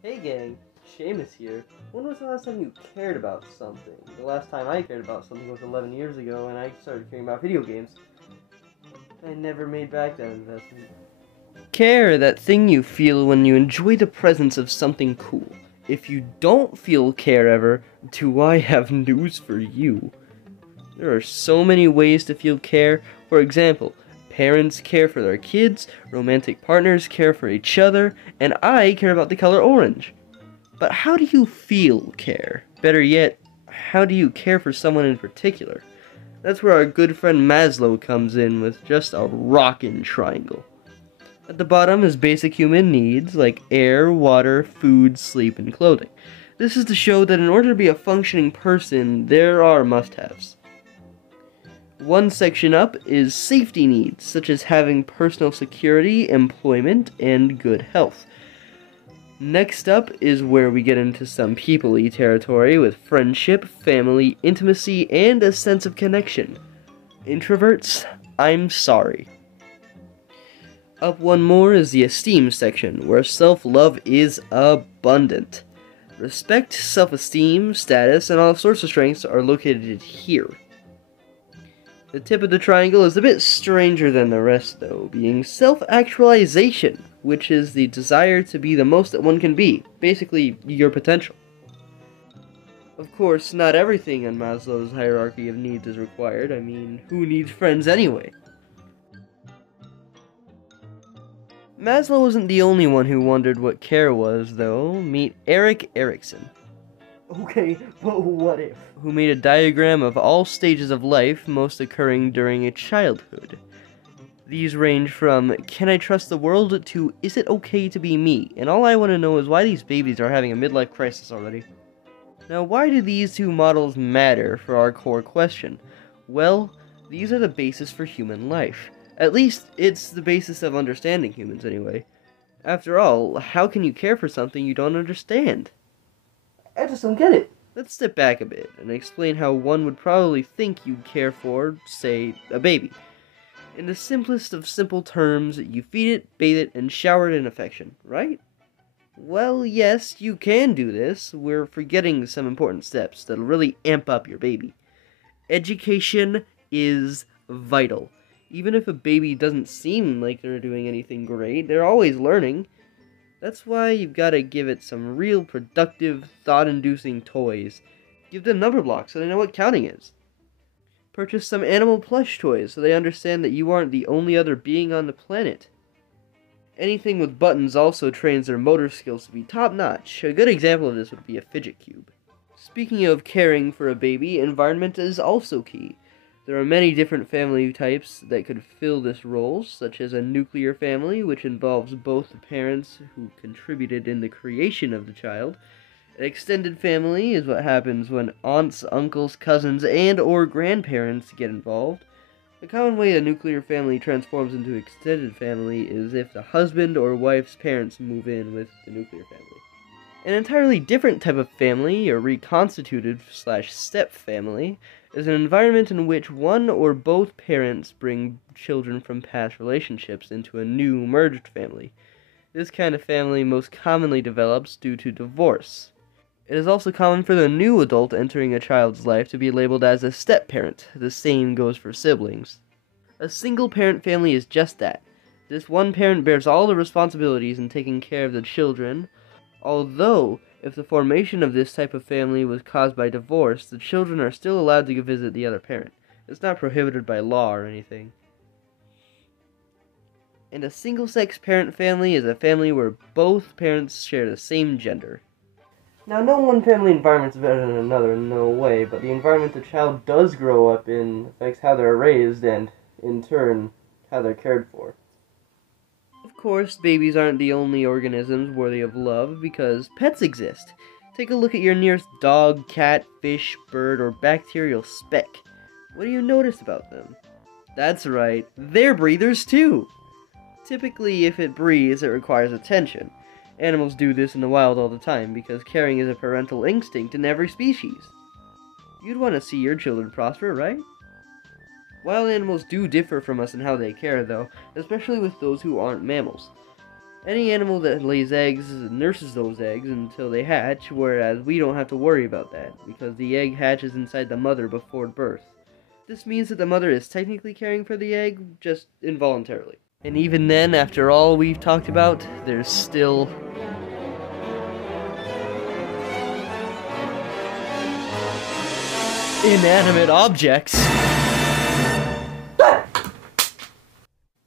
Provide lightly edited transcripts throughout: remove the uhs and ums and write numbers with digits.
Hey gang, Shamus here. When was the last time you cared about something? The last time I cared about something was 11 years ago, and I started caring about video games. I never made back that investment. Care, that thing you feel when you enjoy the presence of something cool. If you don't feel care ever, do I have news for you? There are so many ways to feel care. For example, parents care for their kids, romantic partners care for each other, and I care about the color orange. But how do you feel care? Better yet, how do you care for someone in particular? That's where our good friend Maslow comes in with just a rockin' triangle. At the bottom is basic human needs like air, water, food, sleep, and clothing. This is to show that in order to be a functioning person, there are must-haves. One section up is safety needs, such as having personal security, employment, and good health. Next up is where we get into some people-y territory with friendship, family, intimacy, and a sense of connection. Introverts, I'm sorry. Up one more is the esteem section, where self-love is abundant. Respect, self-esteem, status, and all sorts of strengths are located here. The tip of the triangle is a bit stranger than the rest, though, being self-actualization, which is the desire to be the most that one can be, basically your potential. Of course, not everything on Maslow's hierarchy of needs is required. I mean, who needs friends anyway? Maslow wasn't the only one who wondered what care was, though. Meet Erik Erikson. Okay, but what if? Who made a diagram of all stages of life, most occurring during a childhood. These range from, can I trust the world, to, is it okay to be me? And all I want to know is why these babies are having a midlife crisis already. Now, why do these two models matter for our core question? Well, these are the basis for human life. At least, it's the basis of understanding humans anyway. After all, how can you care for something you don't understand? I just don't get it. Let's step back a bit and explain how one would probably think you'd care for, say, a baby. In the simplest of simple terms, you feed it, bathe it, and shower it in affection, right? Well, yes, you can do this. We're forgetting some important steps that'll really amp up your baby. Education is vital. Even if a baby doesn't seem like they're doing anything great, they're always learning. That's why you've got to give it some real productive, thought-inducing toys. Give them number blocks so they know what counting is. Purchase some animal plush toys so they understand that you aren't the only other being on the planet. Anything with buttons also trains their motor skills to be top-notch. A good example of this would be a fidget cube. Speaking of caring for a baby, environment is also key. There are many different family types that could fill this role, such as a nuclear family, which involves both the parents who contributed in the creation of the child. An extended family is what happens when aunts, uncles, cousins, and or grandparents get involved. A common way a nuclear family transforms into an extended family is if the husband or wife's parents move in with the nuclear family. An entirely different type of family, or reconstituted/step family, is an environment in which one or both parents bring children from past relationships into a new merged family. This kind of family most commonly develops due to divorce. It is also common for the new adult entering a child's life to be labeled as a step-parent. The same goes for siblings. A single-parent family is just that. This one parent bears all the responsibilities in taking care of the children, although if the formation of this type of family was caused by divorce, the children are still allowed to go visit the other parent. It's not prohibited by law or anything. And a single-sex parent family is a family where both parents share the same gender. Now, no one family environment is better than another in no way, but the environment the child does grow up in affects how they're raised and, in turn, how they're cared for. Of course, babies aren't the only organisms worthy of love, because pets exist. Take a look at your nearest dog, cat, fish, bird, or bacterial speck. What do you notice about them? That's right, they're breathers too! Typically, if it breathes, it requires attention. Animals do this in the wild all the time, because caring is a parental instinct in every species. You'd want to see your children prosper, right? Wild animals do differ from us in how they care, though, especially with those who aren't mammals. Any animal that lays eggs nurses those eggs until they hatch, whereas we don't have to worry about that, because the egg hatches inside the mother before birth. This means that the mother is technically caring for the egg, just involuntarily. And even then, after all we've talked about, there's still inanimate objects.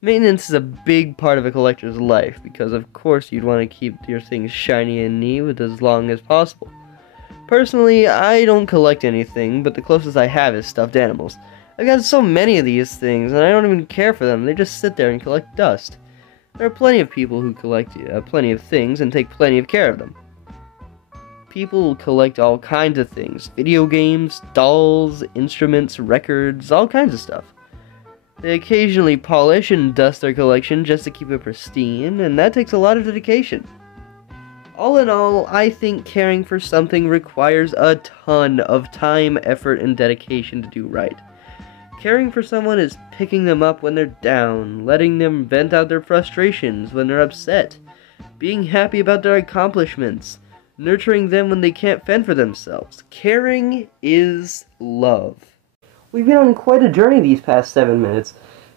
Maintenance is a big part of a collector's life, because of course you'd want to keep your things shiny and neat with as long as possible. Personally, I don't collect anything, but the closest I have is stuffed animals. I've got so many of these things, and I don't even care for them, they just sit there and collect dust. There are plenty of people who collect plenty of things and take plenty of care of them. People collect all kinds of things: video games, dolls, instruments, records, all kinds of stuff. They occasionally polish and dust their collection just to keep it pristine, and that takes a lot of dedication. All in all, I think caring for something requires a ton of time, effort, and dedication to do right. Caring for someone is picking them up when they're down, letting them vent out their frustrations when they're upset, being happy about their accomplishments, nurturing them when they can't fend for themselves. Caring is love. We've been on quite a journey these past 7 minutes.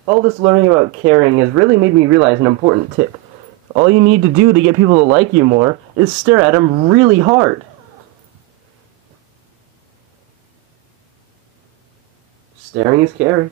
All this learning about caring has really made me realize an important tip. All you need to do to get people to like you more is stare at them really hard. Staring is caring.